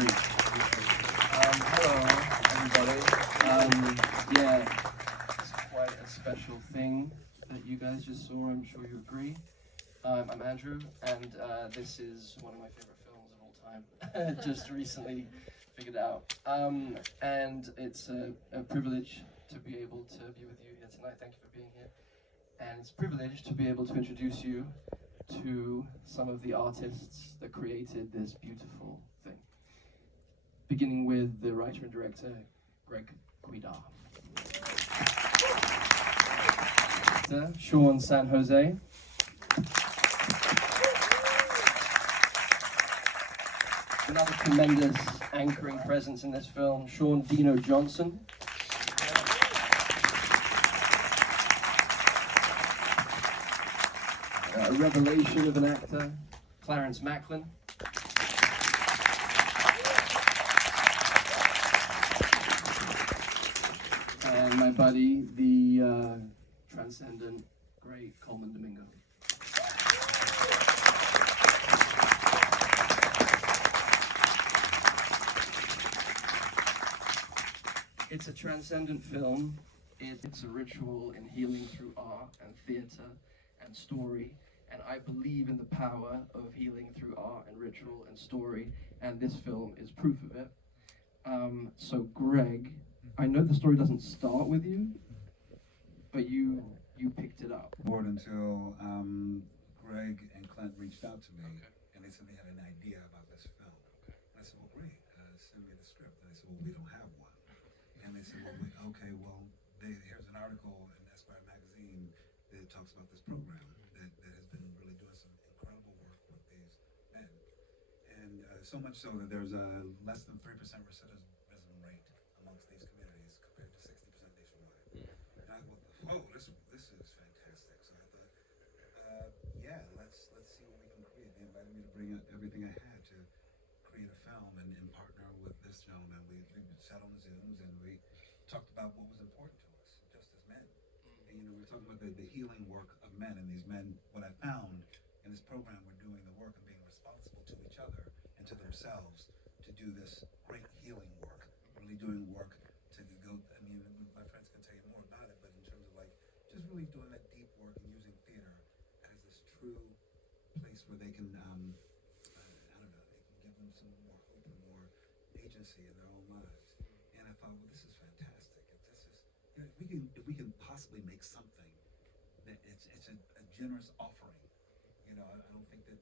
agree. Hello, everybody. Yeah, it's quite a special thing that you guys just saw. I'm sure you agree. I'm Andrew, and this is one of my favorite films of all time. Just recently figured out. And it's a privilege to be able to be with you here tonight. Thank you for being here. And it's a privilege to be able to introduce you to some of the artists that created this beautiful thing. Beginning with the writer and director, Greg Guida. Sean San Jose. Another tremendous anchoring presence in this film, Sean Dino Johnson. A revelation of an actor, Clarence Macklin. And my buddy, the transcendent, great Colman Domingo. It's a transcendent film. It's a ritual in healing through art and theatre and story. And I believe in the power of healing through art and ritual and story. And this film is proof of it. So Greg, I know the story doesn't start with you, but you picked it up. Bored until Greg and Clint reached out to me, and they said they had an idea about this film. And I said, well, great, send me the script. And they said, well, we don't have one. And they said, well, okay, well, here's an article in Esquire magazine that talks about this program that has been really doing some incredible work with these men. And so much so that there's a less than 3% recidivism rate amongst these communities compared to 60% nationwide. And I thought, whoa, this is fantastic. So I thought, yeah, let's see what we can create. They invited me to bring everything I had to create a film and partner with this gentleman. We sat on the Zooms and we talked about what was important to us, just as men. And we were talking about the healing work of men, and these men, what I found in this program, were doing the work and being responsible to each other and to themselves to do this great healing work, really doing work to go, my friends can tell you more about it, but in terms of just really doing that deep work and using theater as this true place where they can, they can give them some more hope and more agency in their own lives. And I thought, well, this is fantastic. If we can possibly make something that it's a generous offering. I don't think that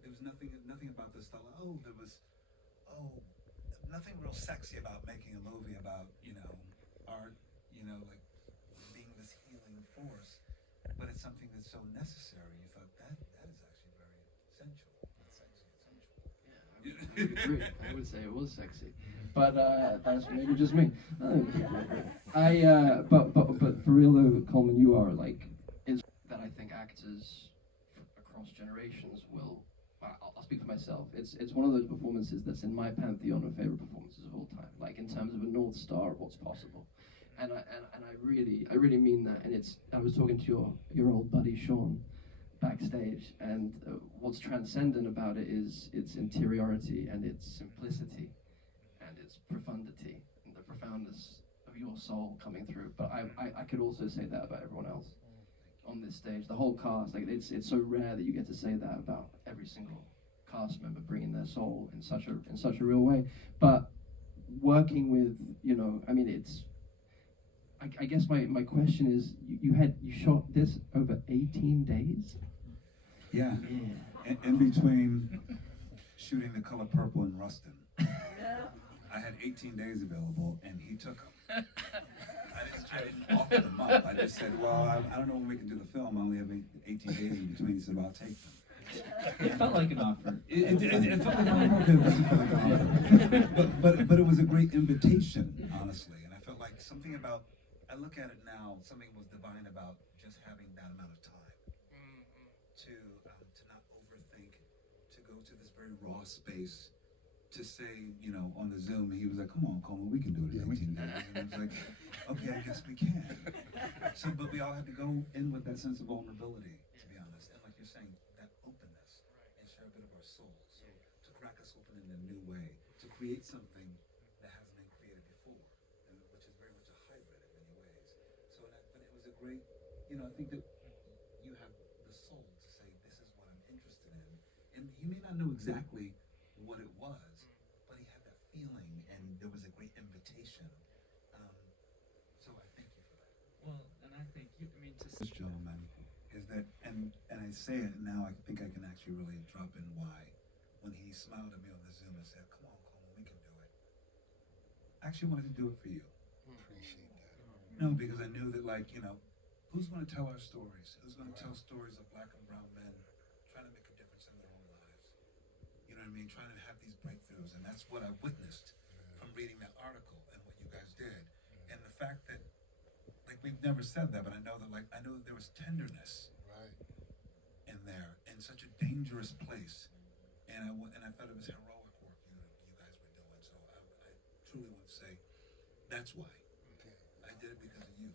there was nothing about this style. Nothing real sexy about making a movie about art, like being this healing force. But it's something that's so necessary. You thought that is actually very essential. Not sexy, essential. Yeah, I would agree. I would say it was sexy, but that's maybe just me. But for real though, Colman, you are it's that I think actors across generations will. I'll speak for myself. It's one of those performances that's in my pantheon of favorite performances of all time. Like in terms of a North Star of what's possible, and I really mean that. And I was talking to your old buddy Sean backstage, and what's transcendent about it is its interiority and its simplicity and its profundity and the profoundness of your soul coming through. But I could also say that about everyone else on this stage. The whole cast, it's so rare that you get to say that about every single cast member bringing their soul in such a real way. But working with, I guess my question is, you shot this over 18 days? Yeah. In between shooting The Color Purple in Ruston, I had 18 days available, and he took them. I didn't offer them up. I just said, well, I don't know when we can do the film. I only have 18 days in between. He said, well, I'll take them. It felt like an offer. It felt like an offer. But it was a great invitation, honestly. And I felt like something about, I look at it now, something was divine about just having that amount of time to not overthink, to go to this very raw space, to say, on the Zoom, he was like, come on, Colman, we can do it in 18 days. And I was like, okay, I guess we can. So, but we all had to go in with that sense of vulnerability, to be honest. And like you're saying, that openness, and share a bit of our soul. So to crack us open in a new way, to create something that hasn't been created before, and which is very much a hybrid in many ways. So, but it was a great, I think that you have the soul to say, this is what I'm interested in. And he may not know exactly what it was, but he had that feeling, and there was a great invitation. So I thank you for that. Well, and I think This gentleman is that, and I say it now, I think I can actually really drop in why. When he smiled at me on the Zoom and said, come on, Coleman, we can do it. I actually wanted to do it for you. Appreciate that. No, because I knew that, who's going to tell our stories? Who's going to tell stories of black and brown men trying to make a difference in their own lives? You know what I mean? Trying to have these breakthroughs. And that's what I witnessed from reading that article and what you guys did. And the fact that, we've never said that, but I know that, there was tenderness in there, in such a dangerous place. And I thought it was heroic work you guys were doing. So I truly want to say, that's why. Okay. I did it because of you.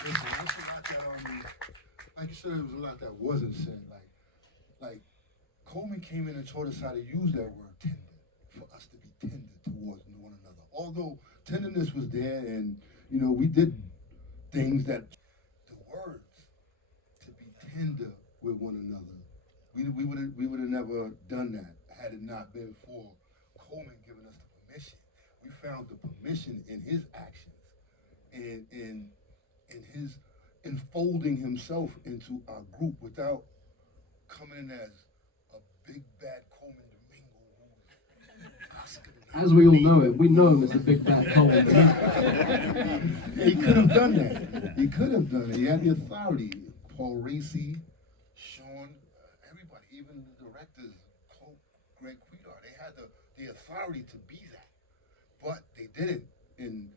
Listen, that's a lot that like you said, there was a lot that wasn't said. Like Coleman came in and taught us how to use that word tender, for us to be tender towards one another. Although tenderness was there, and we did things that the words to be tender with one another. We would have never done that had it not been for Colman giving us the permission. We found the permission in his actions, and in his enfolding himself into our group without coming in as a big bad Colman Domingo. As we all know it, we know him as the big bad Colman. He could have done that. He could have done it. He had the authority. Paul Racy, Sean, everybody, even the directors, Greg Quidar, they had the authority to be that. But they didn't. And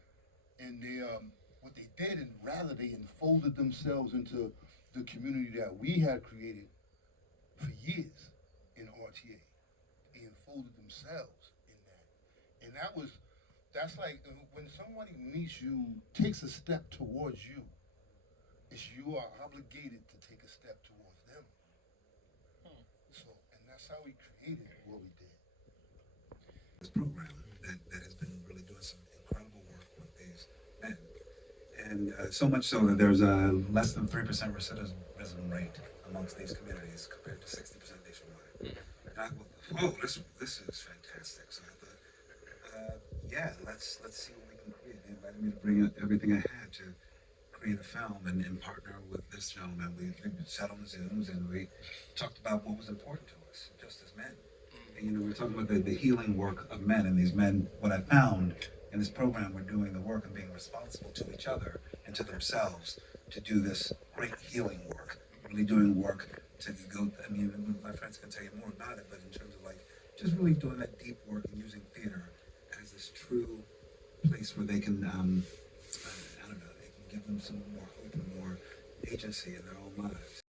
they what they did, and rather they enfolded themselves into the community that we had created for years in RTA. They enfolded themselves in that. And that's like when somebody meets you, takes a step towards you, you are obligated to take a step towards them. So, and that's how we created what we did. This program that has been really doing some incredible work with these men. And so much so that there's a less than 3% recidivism rate amongst these communities compared to 60% nationwide. And I thought, this is fantastic. So I thought, let's see what we can create. They invited me to bring everything I had to create a film and partner with this gentleman. We sat on the Zooms and we talked about what was important to us, just as men. And, we're talking about the healing work of men, and these men, what I found in this program, were doing the work and being responsible to each other and to themselves to do this great healing work, really doing work to go, my friends can tell you more about it, but in terms of just really doing that deep work and using theater as this true place where they can, they can give them some more hope and more agency in their own lives.